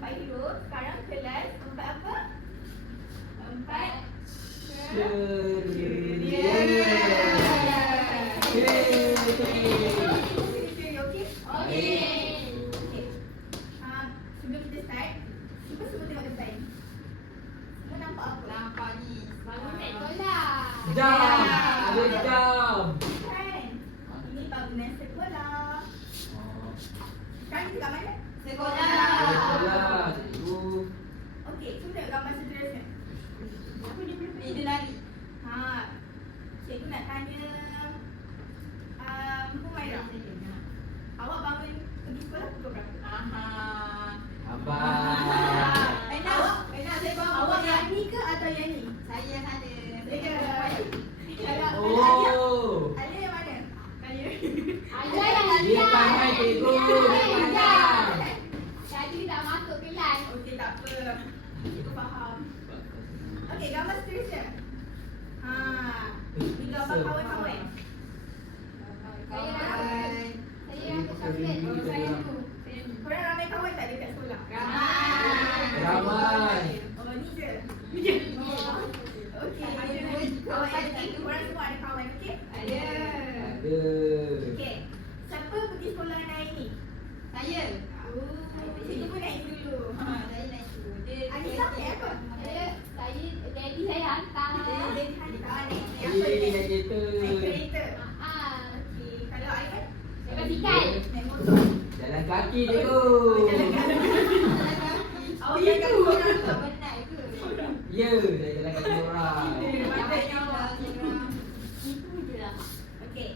4 huruf. Sekarang kelas 4 apa? 4 Ceria. Sebelum kita start, cuba semua tengok depan. Semua nampak apa? Nampak ni. Bangun naik sekolah. Jam. Ada jam. Kan? Ini bangunan sekolah. Sekarang kita kat mana? Sekolah. Sekolah, cikgu. Okey, cuba tengok gambar seterusnya. Apa dia punya? Ni dia lari. Cikgu nak tanya Humairah, awak bangun pergi sekolah pukul berapa? Abang. Enak saya bawa. Awak yang ni ke atau yang ni? Saya yang ada. Kalau Oh. Alia yang mana? Saya. Ada yang Dia pandai cikgu. Dia pandai. Jadi tak masuk kelas. Okey, tak apa. Cikgu faham. Okey, gambar seterusnya. Ni gambar kawan-kawan. Saya rasa coklat. Saya tu. Korang ramai kawan tak dekat sekolah? Ramai. Oh, ni je. Okey. Kawan ada tiga. Korang semua ada kawan, okey? Ada. Ada. Okey. Siapa pergi sekolah naik ni? Saya. Cikgu pun naik dulu. Saya naik dulu. Dia Anissa naik apa? Daddy saya hantar. Dia hantar naik apa Ini dia? naik kereta. Naik kereta. Ah, Okey. Kalau Aiman? saya basikal. Naik motor. Jalan kaki cikgu. Jalan kaki. Awak yang kat orang tak penat ke? Ya, saya jalan kaki orang. Patutnya awak. Itu je lah. Okey.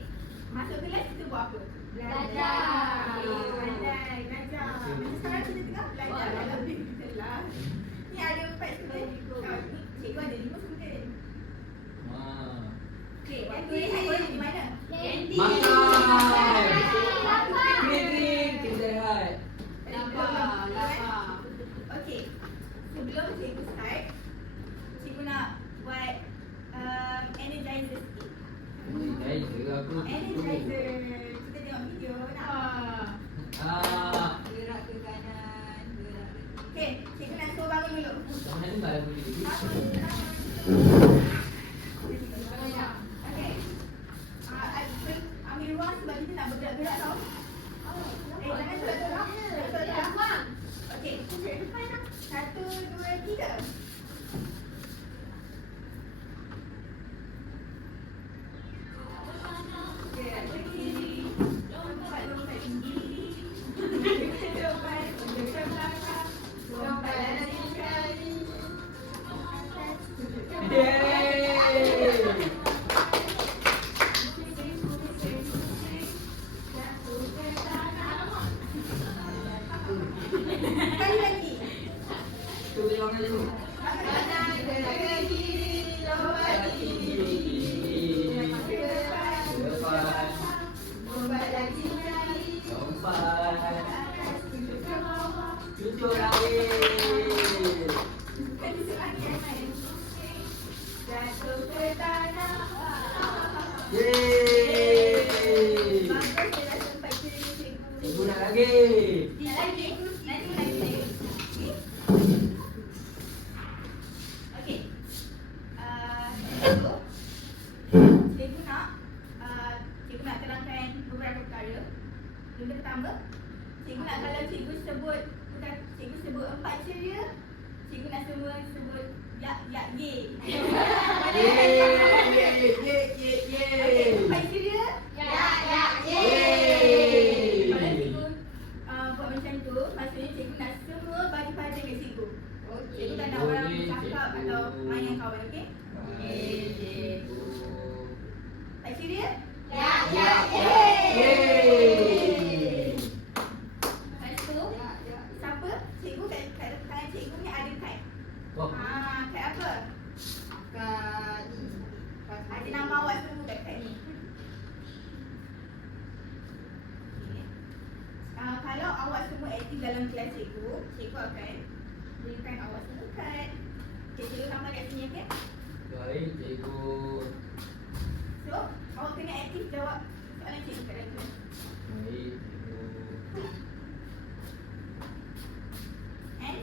Masuk kelas kita buat apa? Belajar. Pandai, belajar. Macam sekarang kita tengah belajar dalam kelas. Ni ada 4 student. Ni cikgu ada 5 student. Okey, waktu rehat korang di mana? Candy. Makan. Lapar. Kering, kita rehat. Lapar. Okey. Sebelum cikgu start, cikgu nak buat energizer stick. Energizer aku. Energizer. Kita tengok video nak. Gerak ke kanan, gerak ke kiri. Okey, cikgu nak suruh bangun dulu. Tak pernah dengar lagu ni. Okey. Ambil ruang sebab kita nak bergerak-gerak tau. Jangan gerak-gerak. Gerak-gerak. Okey. 1, 2, 3. Gerak ke kiri. Lompat tinggi. Lompat ke belakang. Lompat lari sekali. Yeay. Sekali lagi. Tu bilang dulu. Kanan, gerak ke kiri. Lompat tinggi. Depan. Lompat lagi sekali. Lompat. Cucuk langit. Jatuh ke tanah. Yeay. Bagus dia dah sempat cerita cikgu. Cikgu nak lagi. Lagi. Nanti. Okey. Cikgu nak terangkan beberapa perkara. Yang pertama, cikgu nak kalau cikgu sebut 4 ceria, cikgu nak semua sebut ye. Okey, 4 ceria. Yeay. Kalau cikgu buat macam tu, maksudnya cikgu nak semua bagi perhatian kat cikgu. Cikgu tak nak orang Boleh, bercakap cikgu. atau main dengan kawan, okey? Cikgu. 4 ceria? Yeay. Lepas tu, siapa? Cikgu kat tangan cikgu ni ada kad. Oh. Kad apa? Kat ni. Ada nama awak semua kat kad ni. Okay. Kalau awak semua aktif dalam kelas cikgu, cikgu akan berikan awak semua kad. Okay, cikgu tambah kat sini, okey? Baik, cikgu. So, awak kena aktif jawab soalan cikgu kat dalam kelas. Baik, cikgu. And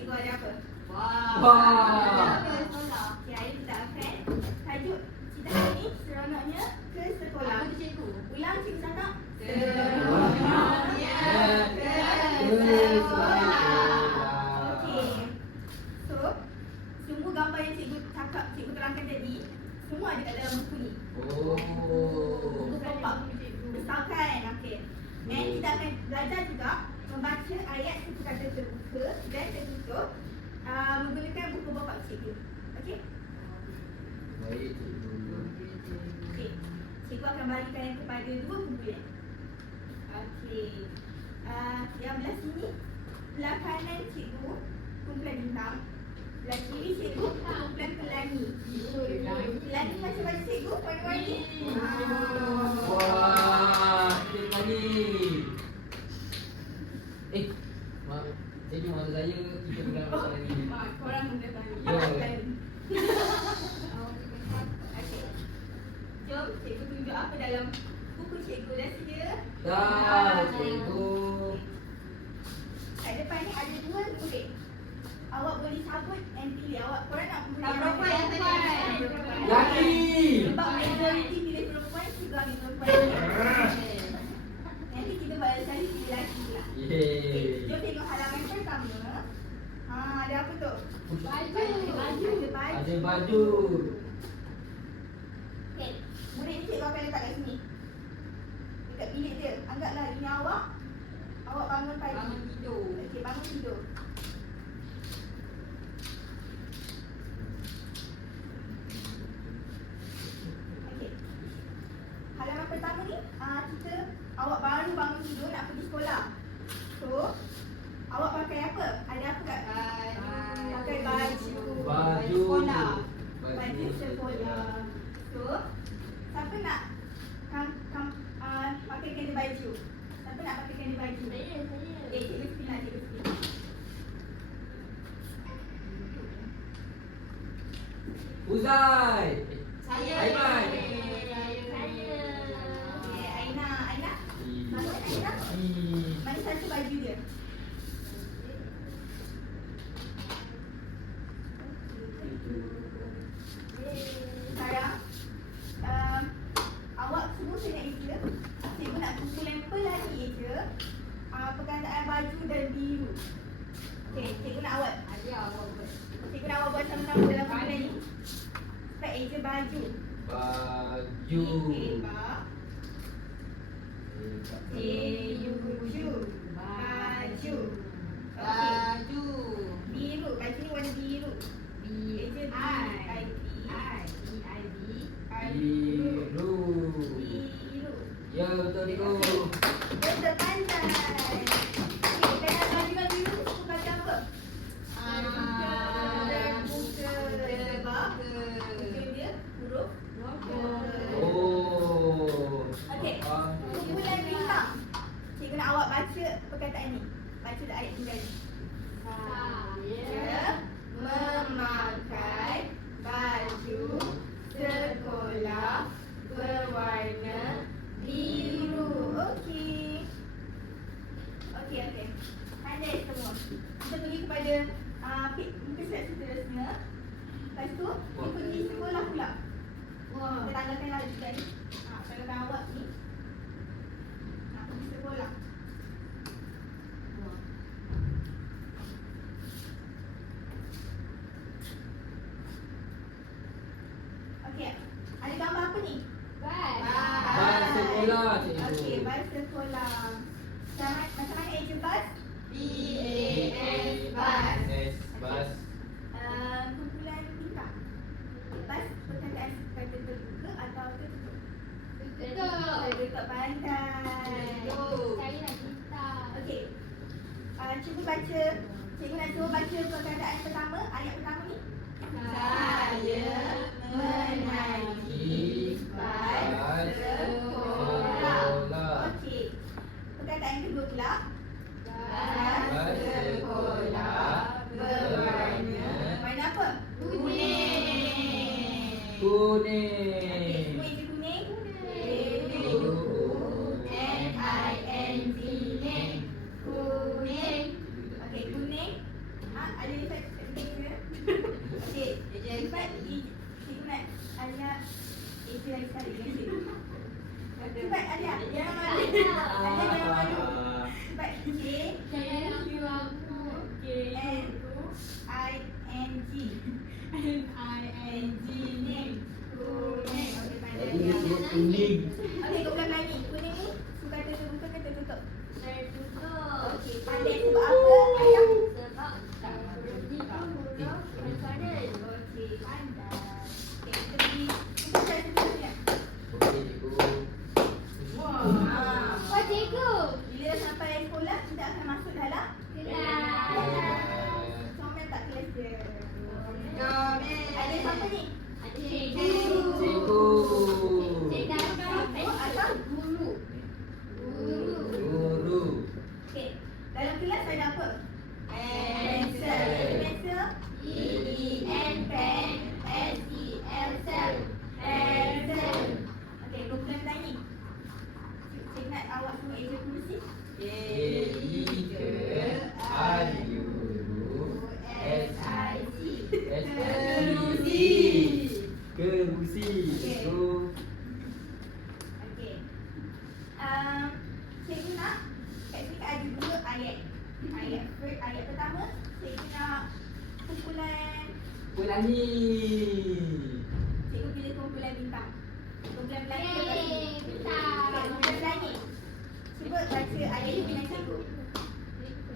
cikgu ada apa? Wow. Wah. Ke sekolah. Okey, hari kita akan tajuk cerita hari ni seronoknya ke sekolah. Apa tu cikgu? Ulang cikgu cakap. Seronoknya ke sekolah. Okey. So, semua gambar yang cikgu cakap, cikgu terangkan tadi, semua ada kat dalam buku ni. Oh. Buku keempat. Besar kan? Okey. Dan kita akan belajar juga membaca ayat kata terbuka dan tertutup menggunakan buku bapa cikgu. Okey? Baik, cikgu. Okey. Cikgu akan bagikan kepada dua kumpulan. Okey. Yang belah sini, belah kanan cikgu kumpulan bintang. Belah kiri cikgu kumpulan pelangi. Pelangi macam baju cikgu warna-warni. Wah, cikgu lagi. Mak, cikgu maksud saya kita pegang pasal ni. Korang benda baru. Ya. Pelangi. Okey. Jom cikgu tunjuk apa dalam buku cikgu. Dah sedia? Dah, cikgu. Kat depan ni ada dua murid. Awak boleh sabut and pilih. Korang nak pilih Tak perempuan yang tadi. Lagi. Sebab majoriti pilih perempuan, cikgu ambil perempuan. Nanti kita balik sekali pilih lelaki pula. Yeay. Jom tengok halaman pertama. Ada apa tu? Baju. Ada baju. Ada baju. Okay. Murid ni cikgu akan letak kat sini. Dekat bilik dia. Anggaplah ini awak. Awak bangun pagi. Bangun tidur. Okey, bangun tidur. Okey. Halaman pertama ni, kita awak baru bangun tidur nak pergi sekolah. So, awak pakai apa? Ada apa kat? Pakai baju. Baju. Sekolah. Baju sekolah. So, siapa nak pakai kena baju? Siapa nak pakai kena baju? Saya. Cikgu spin lah, cikgu spin. Uzai. Saya. Aiman. Okay, Aina. Masuk Aina. Mana satu baju dia? Sekarang awak semua kena eja. Cikgu nak kumpulan pelangi eja perkataan baju dan biru. Okey, cikgu nak awak. Cikgu nak awak buat sama-sama dalam kumpulan ni. Sebab eja baju. Baju. Baju. Baju. Okey. Baju. Biru. Baju ni warna biru. Eja Biru. Biru. Ya, betul cikgu. Betul pandai. Okey, dalam baju dan biru tu suka baca apa? Terbuka. Sebab buku dia huruf. Oh. Okey. Kumpulan bintang. Cikgu nak awak baca perkataan ni. Baca ayat tinggal ni. Saya memakai baju sekolah berwarna biru. Okey. Okey. Pandai semua. Kita pergi kepada muka surat seterusnya. Lepas tu, kita pergi sekolah pula. Kita tanggalkan lah dekat ni. Tanggalkan awak ni. Pergi sekolah. Okey. Ada gambar apa ni? Bas sekolah, cikgu. Okey, bas sekolah. Macam mana eja bas? Bas. Bas. Kumpulan bintang. Bas perkataan kata terbuka atau tertutup? Tertutup pandai. Okey. Cikgu baca. Cikgu nak cuba baca perkataan pertama, ayat pertama ni. Saya menaiki bas sekolah. Okey. Perkataan kedua pula. Bas sekolah berwarna. Warna apa? Kuning. Okey, semua eja kuning. Kuning. Kuning. Okey, kuning. Ada lipat ke? Okey. Lipat cikgu nak Alia. Itu lagi sekali. Lipat Alia. Jangan malu. Alia jangan malu. Lipat K. N-I-N-G. N-I-N-G. Name. Kuning. Okey, pandai. Kuning. Okey, kau ulang lagi. Kuning ni, suka kata terbuka ke tertutup? Tertutup. Okey, pandai sebab apa? Ayah. Sebab tak berhenti huruf makanan. Okey, pandai. Okey, kita pergi. Kita cari seterusnya. Okey, cikgu. Wah. Oh, cikgu. Bila dah sampai sekolah, kita akan masuk dalam Kelas. Comel tak kelas dia. Comel. Ada siapa ni? Ada cikgu. Cikgu. Cikgu atau guru. Guru. Guru. Okey, dalam kelas ada apa? Pencil. Pencil. E-E-N pen. S-E-L cell. Pencil. Okey, kumpulan bertanya. Cikgu nak awak semua eja kursi. Kerusi. Cikgu. Okey. Cikgu nak kat sini ada dua ayat. Ayat pertama, cikgu nak kumpulan. Ulangi. Cikgu pilih kumpulan bintang. Kumpulan pelangi lepas ni. Yeay, bintang. Okey, kumpulan pelangi. Cuba baca ayat ini dengan cikgu.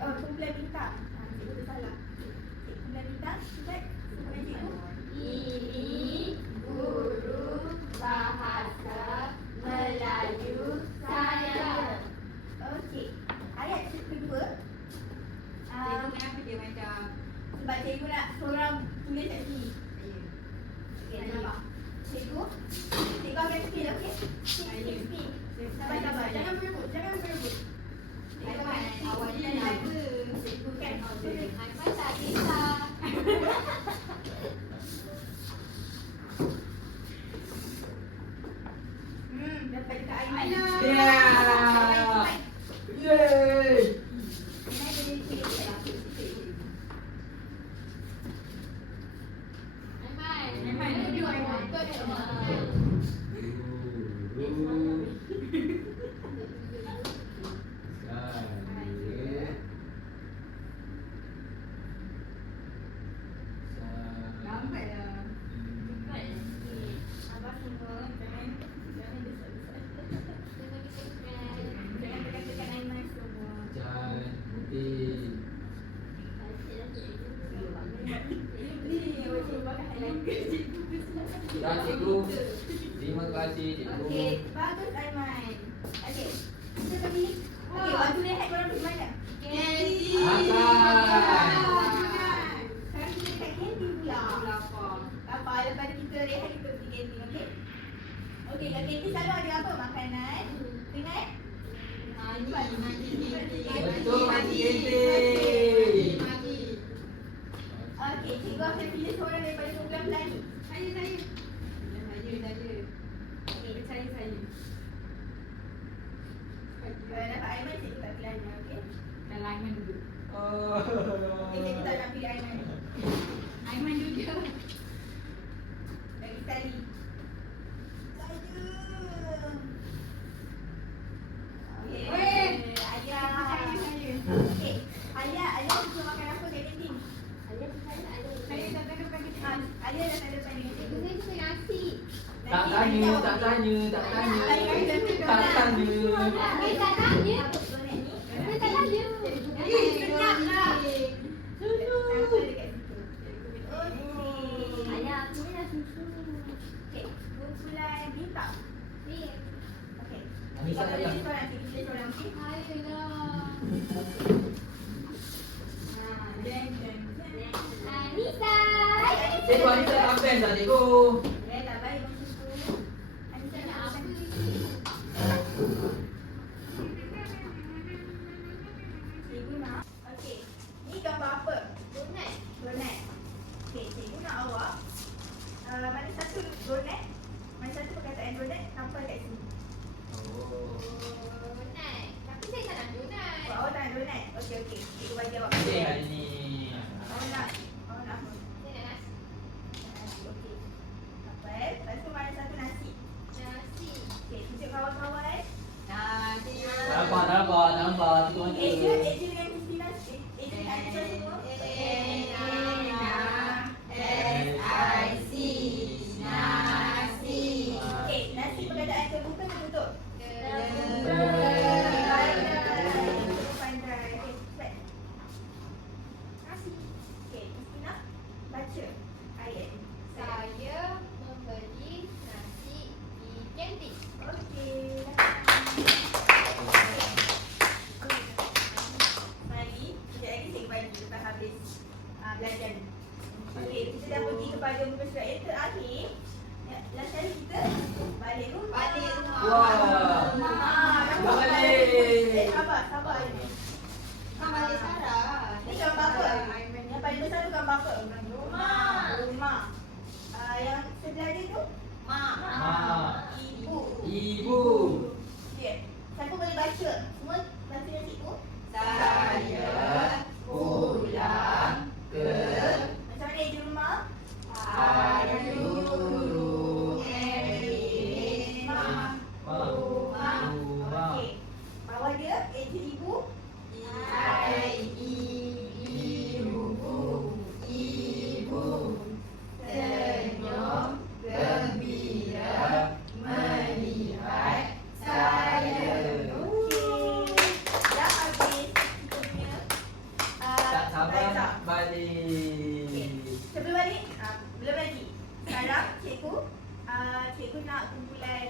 Oh, kumpulan bintang. Cikgu tersalah. Okey, kumpulan bintang. Cuba kumpulan cikgu. Ini guru bahasa Melayu saya. Okey. Ayat kedua. Cikgu kenapa dia macam Sebab cikgu nak seorang tulis kat sini. Okey, nampak. Cikgu akan spill, okey? Spill. Sabar. Jangan berebut. Aiman, awak ni kenapa? Cikgu kan. Aiman tak kisah. Dapat dekat Aiman. Ya. Yeay. Aiman boleh pilih saya. Aiman duduk. Guru. Lambat lah. Abang semua jangan desak-desak. Jangan tekan-tekan Aiman semua. Cantik. Ni awak cikgu akan highlight. Ya, cikgu. Terima kasih, cikgu. Okey, bagus Aiman. Okey, kita pergi. Okey, waktu rehat korang pergi mana? Makan. Sekarang kita dekat kantin pula. Lapar. Apa, lepas kita rehat kita pergi kantin, okey? Okey, kat kantin selalu ada apa? Makanan dengan Betul, mandi kantin. okey, cikgu akan pilih seorang daripada kumpulan pelangi. Saya. Okey, Percaya saya. kalau dapat Aiman, cikgu tak pilih Aiman, okey? Kalau Aiman duduk. Okey, cikgu tak nak pilih Aiman. Aiman duduk. Bagi sekali. Laju. Okey. Weh. Ayah. Saya. Okey. Ayah suka makan apa kat kantin? Saya tak tahu pada Ayah dah tanda depan dengan cikgu. Saya suka nasi. Tak tanya. Okey, tak tanya. Saya tak tanya. Apa donat ni? Saya tak tanya. Senyap lah. Apa dekat situ? Okey. Ayah, aku ni dah susu. Okey, kumpulan bintang. Ni. Okey. Anissa Cikgu sayang. pilih seorang, cikgu pilih seorang, okey? Ayolah. Jeng. Anissa. Cikgu Anissa tak best tak, cikgu? Tak baik macam tu. Anissa nak Apa apa? ni? Cikgu nak. Okey. Ni gambar apa? Donat. Donat. Okey, cikgu nak awak. Mana satu donat? Mana satu perkataan donat tanpa kat sini? Donat. Tapi saya tak nak donat. Awak tak nak donat? Okey. Cikgu bagi awak. Okey, hari ni. baca ayat ni. Saya membeli nasi di kantin. Okey. Mari, sekejap lagi saya bagi lepas habis belajar ni. Okey, kita dah pergi kepada muka surat yang terakhir. Ya, last kali kita balik rumah. Balik rumah. Wah. Balik. Sabar ni. Kan balik Sarah. Ni gambar apa? Yang paling besar tu gambar apa? Rumah. Yang sebelah dia tu? Mak. Mak. Ibu. Ibu. Okey. Siapa boleh baca? Semua baca dengan cikgu? Saya pulang ke Macam mana di rumah? Ayuru Erima. Rumah. Okey. Bawah dia ibu. Ibu senyum gembira melihat saya. Okey. Dah habis kita punya Tak sabar belajar. nak balik. Sebelum balik, belum lagi. Sekarang cikgu nak kumpulan.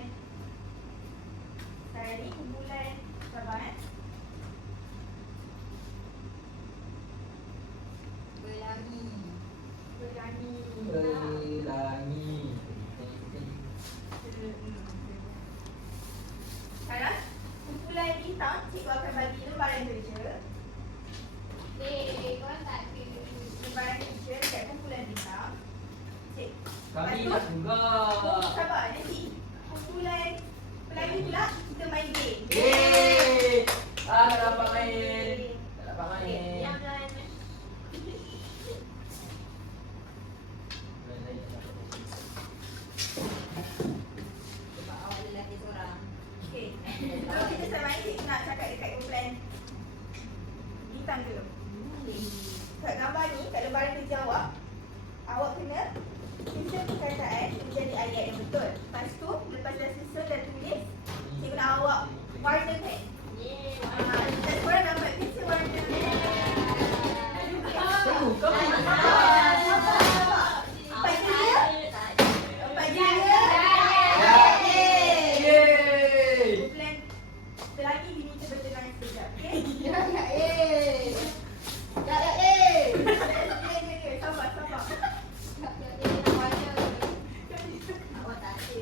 Sekarang ni kumpulan sabar Pelangi. Berani. Pelangi. Sekarang kumpulan bintang cikgu akan bagi lembaran kerja. Korang tak ada. Lembaran kerja dekat kumpulan bintang. Cik. Kami Lepas nak tu, juga. sabar nanti. Kumpulan pelangi pula kita main game. Yeay. Tak dapat main. Tak dapat Okey, main. yang lain. Sebab awak lelaki seorang. Okey. Kalau kita sama ni cikgu nak cakap dekat kumpulan bintang dulu. Kat gambar ni, kat lembaran kerja awak kena susun perkataan menjadi ayat yang betul. Lepas tu, lepas dah susun dan tulis, cikgu nak awak warna pen. Dan korang dapat picture warna pen. Cikgu, kamu nak Empat je. Empat je. Yeay. Kumpulan selagi diminta bertenang sekejap. Okey? Sabar. Awak tak ada.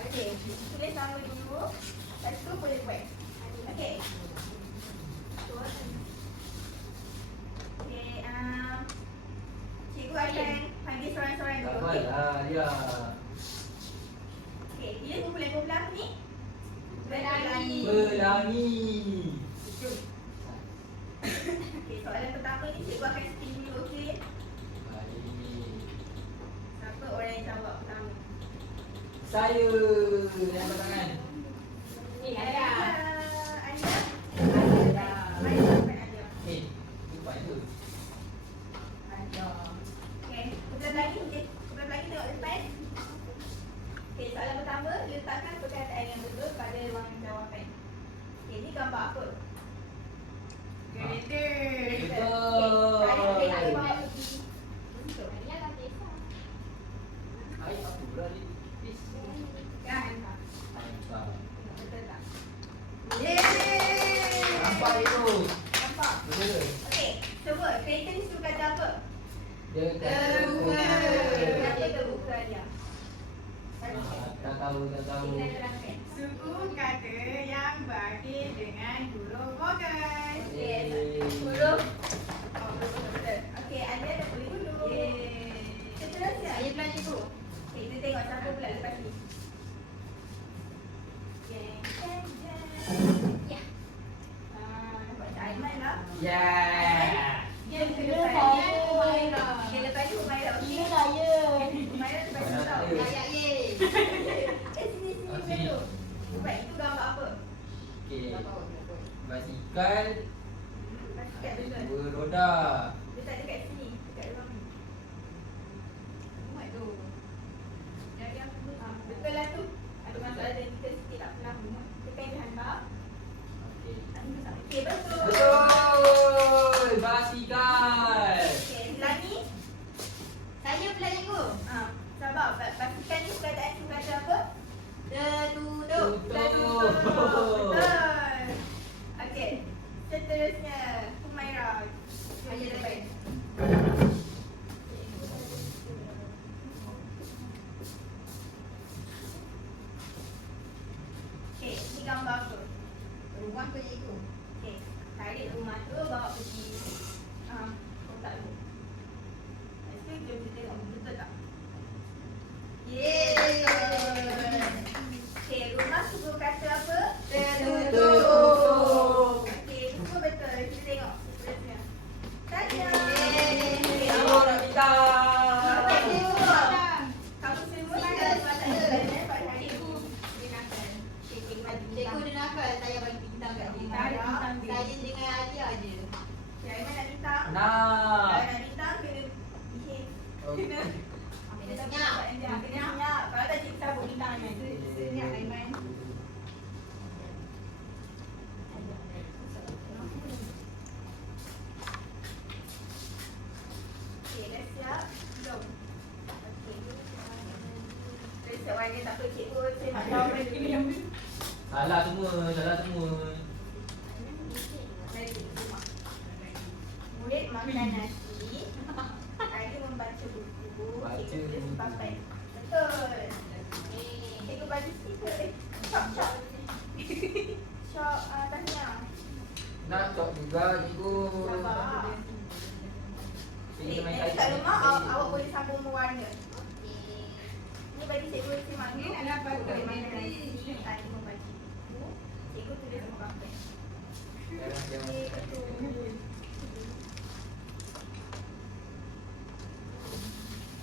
Okey, tulis nama dulu. Lepas tu boleh buat. Okey. Okey, cikgu akan panggil seorang-seorang Tak dulu. apa Okey. lah dia. Okey, dia kumpulan apa ni? Pelangi. Pelangi. Okey, soalan pertama ni cikgu akan spin dulu, okey? Baik. Siapa orang yang jawab pertama? Saya yang bertangan. Anda. Anda. Mari bukan Anda. Lupa itu. Okey, kumpulan lagi tengok depan. Okey, soalan pertama, letakkan perkataan yang betul pada ruangan jawapan. Okey, ni gambar apa? Kereta. Betul. Okey, saya nak bawa pergi. Betul. Yalah desa. Air apa berani? Please. Kan? Mantap. Betul tak? Nampak itu? Nampak? Betul. Okey, cuba kereta ni suka kata apa? Dia Terbuka. Kenapa terbuka dia? Tak tahu. Kita terangkan. Suku kata yang berakhir dengan huruf vokal. Okey, huruf. Oh, betul. Okey, anda dah boleh dulu. Seterusnya. Saya pelangi tu. Okey, kita tengok siapa pula lepas ni. Jeng, jeng, jeng. Ya. Nampak macam Aiman lah. Yeah. Dia ke depan. Dia lepas ni Humaira. Okey. Humaira lepas ni tau. Ayat ye. Sini Sini. betul. Baik, itu gambar apa? Okey. Basikal Basikal ada betul. 2 roda. Dia tak dekat sini, dekat ruang ni. Muat tu. Dari apa tu? Betul lah tu. Ada masalah dan kita sikit tak pernah buat. Tekan je handbar. Okey. Okey, betul. Betul. Basikal. Okey, Lani. Saya pula cikgu. Sabar, pastikan ni perkataan tu kata apa? Tertutup. Betul. Okey. Seterusnya, Humaira. Ayo depan. Okey, ni gambar apa? Rumah tu cikgu. Okey, tarik rumah tu bawa pergi kotak tu. Lepas tu jom kita tengok betul tak? Yeay. Okey, rumah tu berkata apa? Tertutup. Okey, semua betul. Kita tengok seterusnya. Tanya. Selamat nak kita. Kamu semua ada buatan sebenarnya Pak Hari. Cikgu dia nakal, saya bagi bintang kat dia. Saya dengan Alia je. Aiman nak bintang? Nak. Kalau nak bintang, kena behave. Kena Senyap. kena senyap. Kalau tak cikgu sabuk bintang Aiman. Senyap Aiman. Okey, dah siap? Jom. Okey. Saya siap warna tak apa cikgu. Saya nak tahu mana dia yang Salah semua, salah semua. Murid makan nasi, ada membaca buku, cikgu tulis papan. Betul. Cikgu baca stiker. Shop. Shop tahniah. Nak cok juga cikgu. Sabar. Cikgu main Nanti kat rumah awak boleh sambung mewarna. Ni bagi cikgu simak ni. Ni nak dapat Boleh main ke? nasi, ada membaca buku. Cikgu tulis papan. Jangan. Okey, betul.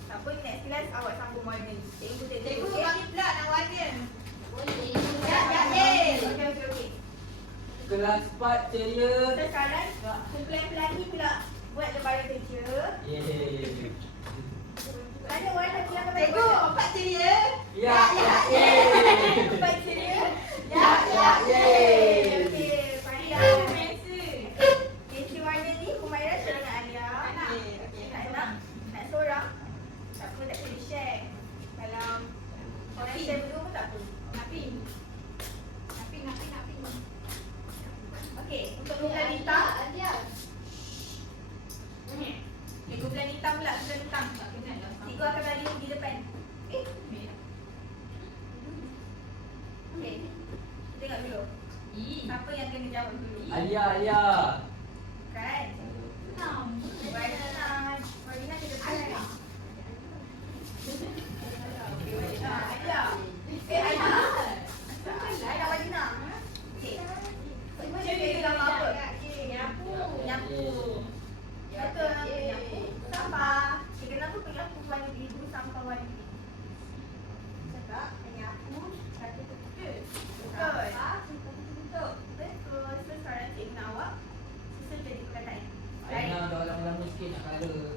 Tak apa, next class awak sambung warna ni. Cikgu tak Cikgu bagi pula nak warna. Boleh. Okey. Kelas 4 ceria. So sekarang kumpulan pelangi pula buat lembaran kerja. Yeay. Mana warna yang akan Cikgu, empat ceria. Ya. Yeay. Baik ceria. Yeay. Okey, pandai. Pensil warna ni Humaira share dengan Alia. Nak seorang. Tak apa, tak boleh share. Kalau orang share berdua pun tak apa. Napi. Okey, untuk kumpulan hitam. Alia. Kumpulan hitam pula, kumpulan hitam. Cikgu akan bagi di depan. Okey. Kita tengok dulu. Siapa yang kena jawab dulu? Alia. Kan? Warina ke depan. Alia. Alia. Alia Warina. Okey. Semua dia gambar apa? Penyapu. Betul. Penyapu. Sampah. Kenapa penyapu warna biru, sampah warna biru? Cakap penyapu kata betul. Betul. Betul. So sekarang cikgu nak awak susun jadi perkataan. Aina dah lama-lama sikit nak colour.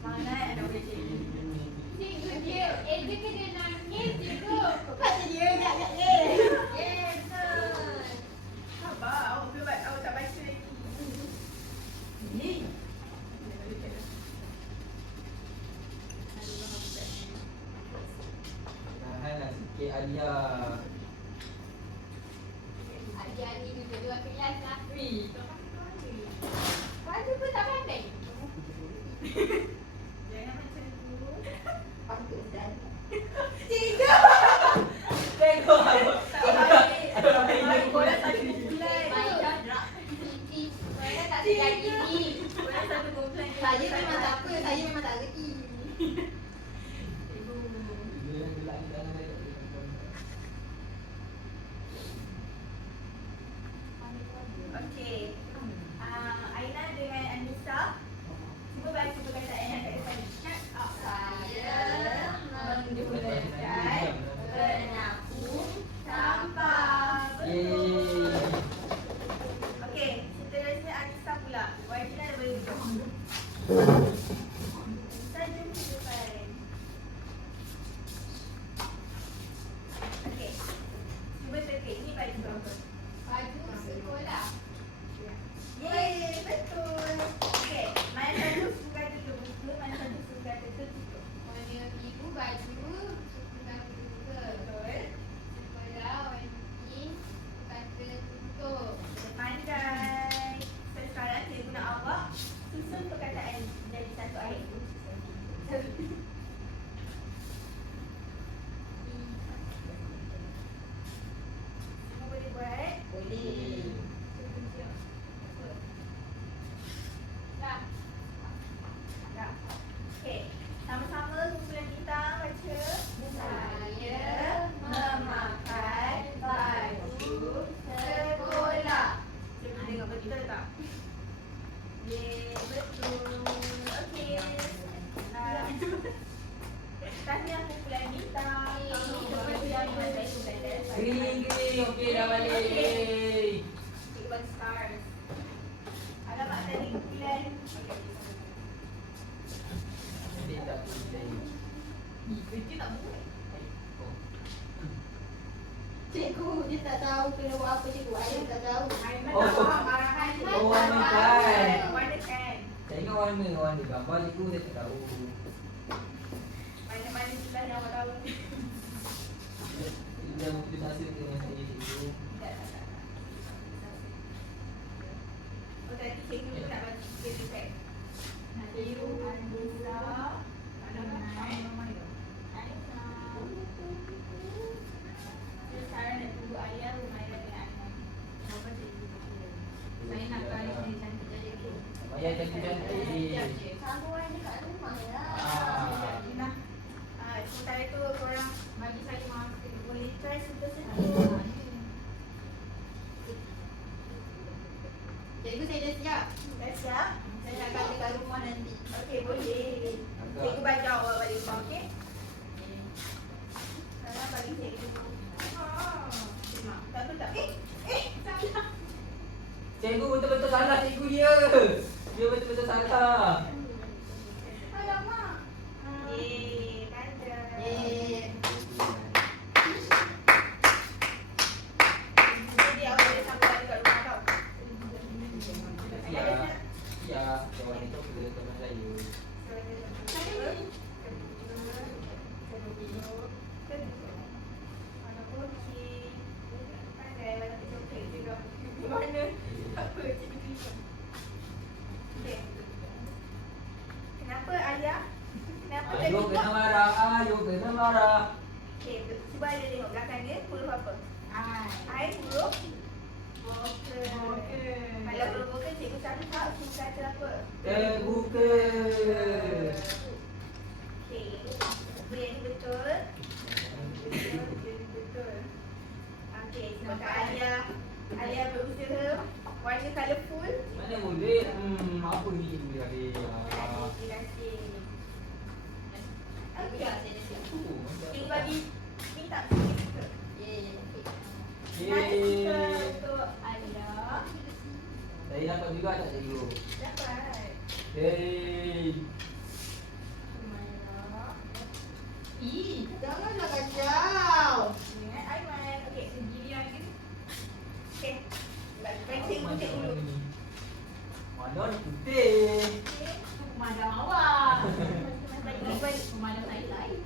Semangat anak muda cikgu. Cikgu dia. Dia kena nangis cikgu. Sabar, awak belum awak tak baca lagi. Tahanlah sikit Alia. Adik-adik duduk kelas lah. Baju pun tak pandai. Jangan macam tu. Patut dan. Tiga. Tengok. Tak baik. Korang satu kumpulan. Saya tak sedar gini. Korang satu kumpulan. Saya memang tak apa, saya memang tak reti. Okey. Aina dengan Anissa. Cuba baca perkataan yang kat depan ni. Shut up. Saya menggunakan penyapu sampah. Betul. Okey, seterusnya Anissa pula. Wajib boleh duduk. Anissa jom kita Kerja tak buat. Cikgu, dia tak tahu kena buat apa cikgu. Ayah tak tahu. Aiman Oh. tak faham arahan je. Oh, warna kan. Warna kan. Saya ingat warna gambar cikgu saya tak tahu. Mana-mana sebelah yang awak tahu. Dia mungkin masa dengan saya cikgu. Tak. Oh, tadi cikgu nak bagi kita dekat. Cikgu Anissa. Mana mana? Sekarang nak tunggu ayah, Humaira dan Aiman. Apa cikgu? Saya nak kali ni cantik jadi tu. Ayah cantik-cantik. Sambungan dekat rumah ya. Nah, sementara tu korang Bagi saya masa. boleh try sedikit. Cikgu, saya dah siap. Dah siap? Saya nak kata kat rumah nanti. Okey, boleh. Cikgu bagi awak balik rumah, okey? Sekarang bagi cikgu. Tak tu tak. Salah. Cikgu betul-betul salah cikgu dia. Dia betul-betul salah. Alamak. Tanda. Jadi awak boleh sambung balik kat rumah tau. Ya. Ya, kawan itu sudah teman saya. Kenapa Alia? Kenapa Ayo kena marah, ayo kena marah. Okay, cuba Alia tengok belakang dia huruf apa? I huruf Bukan. Kalau huruf bukan cikgu satu tak suka kata apa? Terbuka. Okay, itu yang ni betul. Betul. Okay, semoga Alia berusaha warna colourful. Mana boleh? Apa ni cikgu dia? Terima kasih. Okay, cikgu bagi minta stiker. Ada stiker untuk Alia. Saya dapat juga tak cikgu? Dapat. Hey. Humaira. Janganlah kacau. Ingat Aiman. Okay, Sendiri aja. okay. Bagi cikgu cek dulu. Mana ni putih? Okay. Pemadam awak. Bagi. Pemadam saya lain.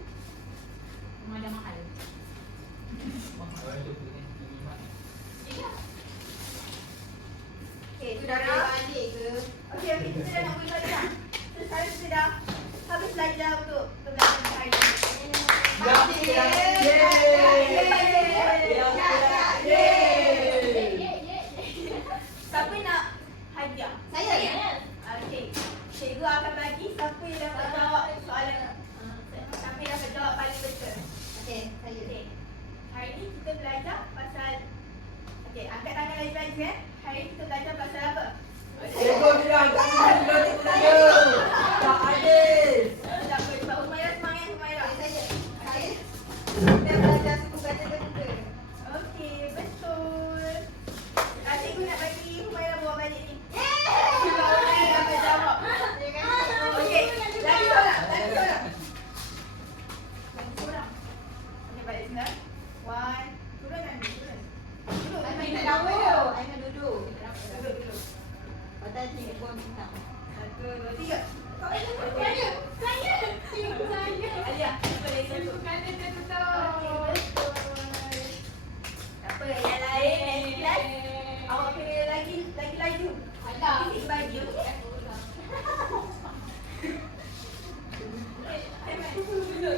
Pemadam mahal. Orang tu punya tinggi mak. Ya. Okay, Sudah saudara. balik ke? Okey, kita dah nak belajar dah. Sekarang kita dah habis belajar untuk pembelajaran hari ini. Ya, ya, Siapa nak hadiah? Saya. Okey. Cikgu akan bagi siapa yang dapat jawab soalan. Siapa yang dapat jawab paling betul. Okey, saya. Okey. Hari ini kita belajar pasal angkat tangan lagi lagi Hari ini kita belajar pasal apa? Cikgu bilang tak adil. Tak adil. Tak apa, sebab Humaira semangat Humaira. Saya. Kita belajar suku baca terbuka. Okey, betul. Cikgu nak bagi Humaira bawa balik ni. Yeay! Sebab Humaira dapat jawab. Okey, lagi seorang. Okey, balik sebentar. One. Turun nanti, turun. Duduk. Aiman duduk. Aiman duduk. Duduk dulu. Patah cikgu buang bintang. 1, 2, 3. Saya. Cikgu saya. Alia, apa lagi satu? Kata Okey, betul. betul. Tak apa, yang lain next class. Awak kena lagi laju. Ada. Isi baju, okey?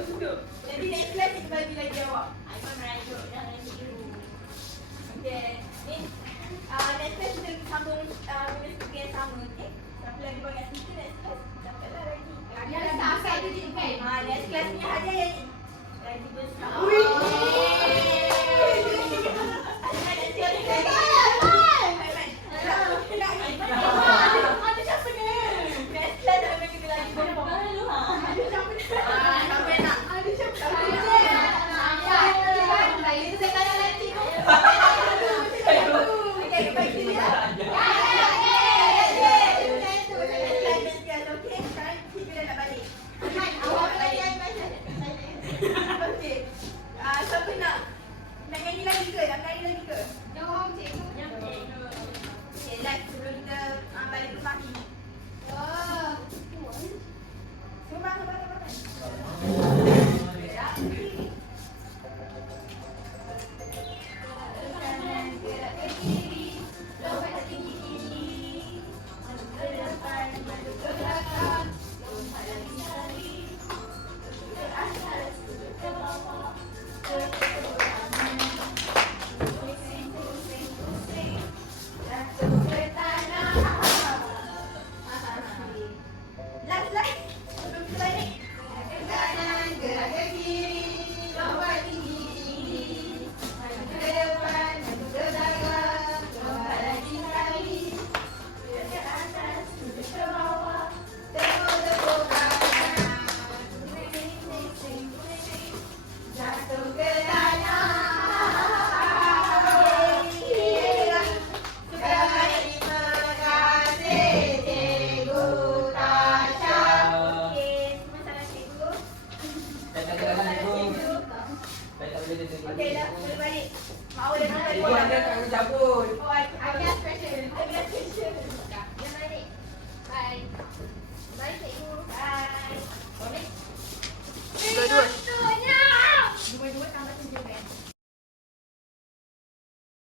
Duduk. Jadi next class kita bagi lagi awak. Aiman merajuk jangan cikgu. Okey. Ni next class kita sambung guna speaker yang sama, okey? Siapa lagi banyak speaker next class? Dapatlah lagi. Dia rasa asal tu cikgu kan? Next class punya hadiah yang ni. Lagi besar. Ui.